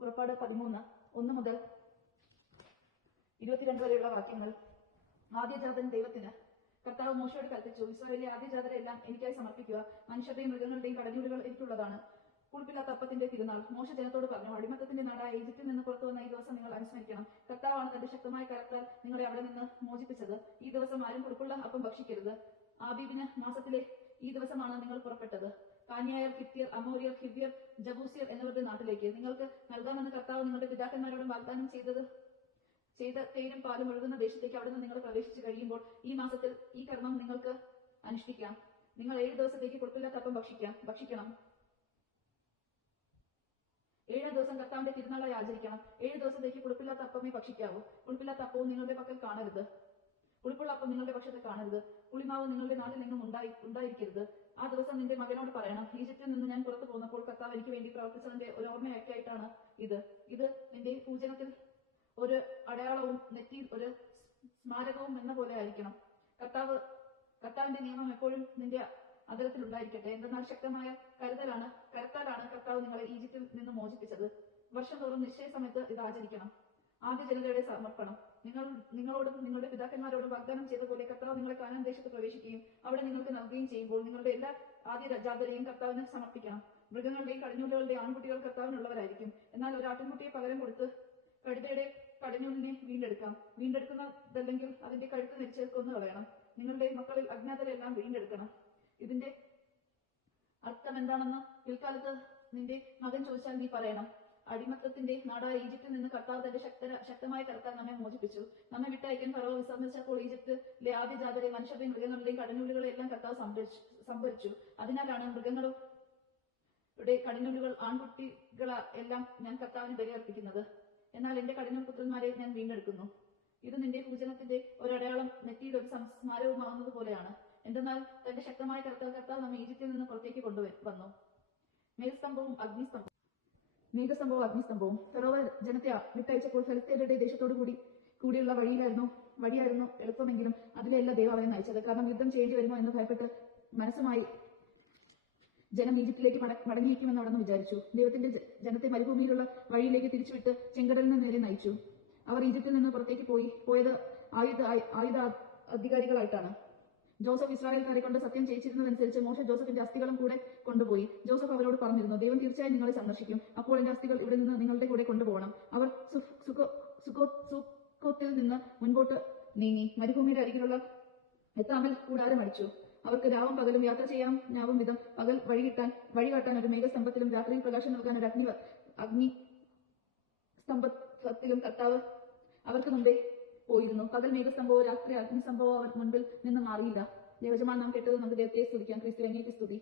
പുറപ്പാട് പതിമൂന്ന് ഒന്ന് മുതൽ ഇരുപത്തിരണ്ട് വരെയുള്ള വാക്യങ്ങൾ. ആദ്യജാതൻ ദൈവത്തിന് കർത്താവ് മോശയോട് കൽപ്പിച്ചു ഇസ്രായേലിലെ ആദ്യജാതരെ എല്ലാം എനിക്കായി സമർപ്പിക്കുക. മനുഷ്യരുടെയും മൃഗങ്ങളുടെയും കടഞ്ഞൂലുകൾ എനിക്കുള്ളതാണ് കുളിപ്പില്ലാത്ത അപ്പത്തിന്റെ തിരുനാൾ. മോശ ജനത്തോട് പറഞ്ഞു അടിമത്തത്തിന്റെ നാടായ ഈജിപ്തിൽ നിന്ന് പുറത്തു വന്ന ഈ ദിവസം നിങ്ങൾ അനുസ്മരിക്കണം. കർത്താവാണ് തന്റെ ശക്തമായ കരത്താൽ നിങ്ങളെ അവിടെ നിന്ന് മോചിപ്പിച്ചത്. ഈ ദിവസം ആരും കുറുക്കുള്ള അപ്പം ഭക്ഷിക്കരുത്. ആബീബിന് മാസത്തിലെ ഈ ദിവസമാണ് നിങ്ങൾ പുറപ്പെട്ടത്. കാന്യായർ കിത്യർ അമോരിയർ ഹിവ്യർ ജബൂസിയർ എന്നിവരുടെ നാട്ടിലേക്ക്. നിങ്ങൾക്ക് നൽകാമെന്ന് കർത്താവ് നിങ്ങളുടെ പിതാക്കന്മാരോട് വാഗ്ദാനം ചെയ്തത്. ചെയ്ത തേനും പാലും ഒഴുകുന്ന ദേശത്തേക്ക് അവിടുന്ന് നിങ്ങൾ പ്രവേശിച്ചു കഴിയുമ്പോൾ ഈ മാസത്തിൽ ഈ കർമ്മം നിങ്ങൾക്ക് അനുഷ്ഠിക്കാം. നിങ്ങൾ ഏഴ് ദിവസത്തേക്ക് കുഴപ്പമില്ലാത്ത അപ്പം ഭക്ഷിക്കാം. ഭക്ഷിക്കണം. ഏഴ് ദിവസം കർത്താവിന്റെ തിരുനാളായി ആചരിക്കണം. ഏഴ് ദിവസത്തേക്ക് കുളിപ്പില്ലാത്ത അപ്പമേ ഭക്ഷിക്കാവൂ. കുളിപ്പില്ലാത്ത അപ്പവും നിങ്ങളുടെ പക്കൽ കാണരുത്. കുളിപ്പുള്ള അപ്പം നിങ്ങളുടെ പക്ഷത്ത് കാണരുത്. പുളിമാവ് നിങ്ങളുടെ നാട്ടിൽ നിന്നും ഉണ്ടായി ഉണ്ടായിരിക്കരുത്. ആ ദിവസം നിന്റെ മകനോട് പറയണം ഈജിപ്തിൽ നിന്ന് ഞാൻ പുറത്തു പോന്നപ്പോൾ കർത്താവ് എനിക്ക് വേണ്ടി പ്രവർത്തിച്ചതിന്റെ ഒരു ഓർമ്മയൊക്കെയായിട്ടാണ് ഇത്. ഇത് നിന്റെ പൂജനത്തിൽ ഒരു അടയാളവും നെറ്റിയിൽ ഒരു സ്മാരകവും എന്ന പോലെ ആയിരിക്കണം. കർത്താവ് കർത്താവിന്റെ നിയമം എപ്പോഴും നിന്റെ അകലത്തിൽ ഉണ്ടായിരിക്കട്ടെ. എന്തെന്നാൽ ശക്തമായ കരുതലാണ് കരുത്താലാണ് കർത്താവ് നിങ്ങളെ ഈജിപ്തിൽ നിന്ന് മോചിപ്പിച്ചത്. വർഷം തോറും നിശ്ചയ സമയത്ത് ഇത് ആചരിക്കണം. ആദ്യ ജനതയുടെ സമർപ്പണം. നിങ്ങൾ നിങ്ങളോടും നിങ്ങളുടെ പിതാക്കന്മാരോടും വാഗ്ദാനം ചെയ്ത പോലെ കർത്താവ് നിങ്ങളെ കാനാൻ ദേശത്ത് പ്രവേശിക്കുകയും അവിടെ നിങ്ങൾക്ക് നൽകുകയും ചെയ്യുമ്പോൾ നിങ്ങളുടെ എല്ലാ ആദ്യ ജാതരെയും കർത്താവിന് സമർപ്പിക്കണം. മൃഗങ്ങളുടെയും കടഞ്ഞുള്ളുകളുടെ ആൺകുട്ടികൾ കർത്താവിനുള്ളവരായിരിക്കും എന്നാൽ ഒരു ആട്ടിൻകുട്ടിയെ പകരം കൊടുത്ത് കഴുതയുടെ കടിഞ്ഞൂലിനെ വീണ്ടെടുക്കാം. വീണ്ടെടുക്കുന്നതല്ലെങ്കിൽ അതിന്റെ കഴുത്ത് നെരിച്ച് കൊന്നു നിങ്ങളുടെ മക്കളിൽ അജ്ഞാതരെല്ലാം വീണ്ടെടുക്കണം. ഇതിന്റെ അർത്ഥം എന്താണെന്ന് പിൽക്കാലത്ത് നിന്റെ മകൻ ചോദിച്ചാൽ നീ പറയണം. അടിമത്തത്തിന്റെ നാടായ ഈജിപ്തിൽ നിന്ന് കർത്താവ് തന്റെ ശക്ത ശക്തമായ കരത്താൽ നമ്മെ മോചിപ്പിച്ചു. നമ്മെ വിട്ടയക്കാൻ പറവ് വിസമ്മതിച്ചപ്പോൾ ഈജിപ്തിലെ ആദ്യ ജാതരെ മനുഷ്യരുടെയും മൃഗങ്ങളുടെയും കടനൂലുകളെ എല്ലാം കർത്താവ് സംഭരിച്ചു സംഭരിച്ചു. അതിനാലാണ് മൃഗങ്ങളും യുടെ കടിഞ്ഞൂലുകൾ ആൺകുട്ടികളെ എല്ലാം ഞാൻ കർത്താവിന് ബലിയർപ്പിക്കുന്നത് എന്നാൽ എന്റെ കടിഞ്ഞൂൽ പുത്രന്മാരെ ഞാൻ വീണ്ടെടുക്കുന്നു. ഇത് നിന്റെ പൂജനത്തിന്റെ ഒരടയാളം നെറ്റിയിൽ ഒരു സംസ്മാരവുമാകുന്നത് പോലെയാണ്. എന്തെന്നാൽ തന്റെ ശക്തമായ കർത്താവ് കർത്താവ് നമ്മെ ഈജിപ്തിൽ നിന്ന് പുറത്തേക്ക് കൊണ്ടുവന്നു മേൽസ്തംഭവും അഗ്നിസ്തംഭവും മേഘസ്തംഭവും അഗ്നിസ്തംഭവും. ഫെറോവ ജനത്തെ വിട്ടയച്ചപ്പോൾ ദേശത്തോടു കൂടി കൂടിയുള്ള വഴിയിലായിരുന്നു വഴിയായിരുന്നു എളുപ്പമെങ്കിലും അതിലെല്ലാം ദൈവം അവരെ നയിച്ചത്. കാരണം യുദ്ധം ചെയ്യേണ്ടി വരുമോ എന്ന് ഭയപ്പെട്ട് മനസ്സുമായി ജനം ഈജിപ്തിലേക്ക് മട- മടങ്ങിയിരിക്കുമെന്ന് അവിടെ നിന്ന് വിചാരിച്ചു. ദൈവത്തിന്റെ ജനത്തെ മരുഭൂമിയിലുള്ള വഴിയിലേക്ക് തിരിച്ചുവിട്ട് ചെങ്കടലിന് നേരെ നയിച്ചു. അവർ ഈജിപ്തിൽ നിന്ന് പുറത്തേക്ക് പോയി പോയത് ആയുധ ആയു- ആയുധ അധികാരികളായിട്ടാണ്. ജോസഫ് ഇസ്രായേൽക്കാരെ കൊണ്ട് സത്യം ചെയ്യിച്ചിരുന്നതനുസരിച്ച് മോശ ജോസഫിന്റെ അസ്ഥികളും കൂടെ കൊണ്ടുപോയി. ജോസഫ് അവരോട് പറഞ്ഞിരുന്നു ദൈവം തീർച്ചയായും നിങ്ങളെ സന്ദർശിക്കും. അപ്പോൾ എന്റെ അസ്ഥികൾ ഇവിടെ നിന്ന് നിങ്ങളുടെ കൂടെ കൊണ്ടുപോകണം. അവർ സുഫ്- സുഖോ- സുഖോ- സുക്കോത്തിൽ നിന്ന് മുൻപോട്ട് നീങ്ങി. മരുഭൂമിയുടെ അരികിലുള്ള എത്താമൽ കൂടാരം അടിച്ചു. അവർക്ക് രാവും പകലും യാത്ര ചെയ്യാം ഞാവും വിധം പകൽ വഴി കിട്ടാൻ വഴി കാട്ടാൻ ഒരു മേഘസ്തംഭത്തിലും രാത്രിയിൽ പ്രകാശം നൽകാൻ ഒരു അഗ്നി അഗ്നി സ്തംഭത്തിലും കർത്താവ് അവർക്ക് മുമ്പേ പോയിരുന്നു. പകൽ മേഘസംഭവോ രാത്രി അഗ്നിസ്തംഭവോ അവർ മുൻപിൽ നിന്ന് മാറിയില്ല. ദേവജമാൻ നാം കേട്ടത് നമുക്ക് ദൈവത്തെ സ്തുതിക്കാം. ക്രിസ്തു സ്തുതി.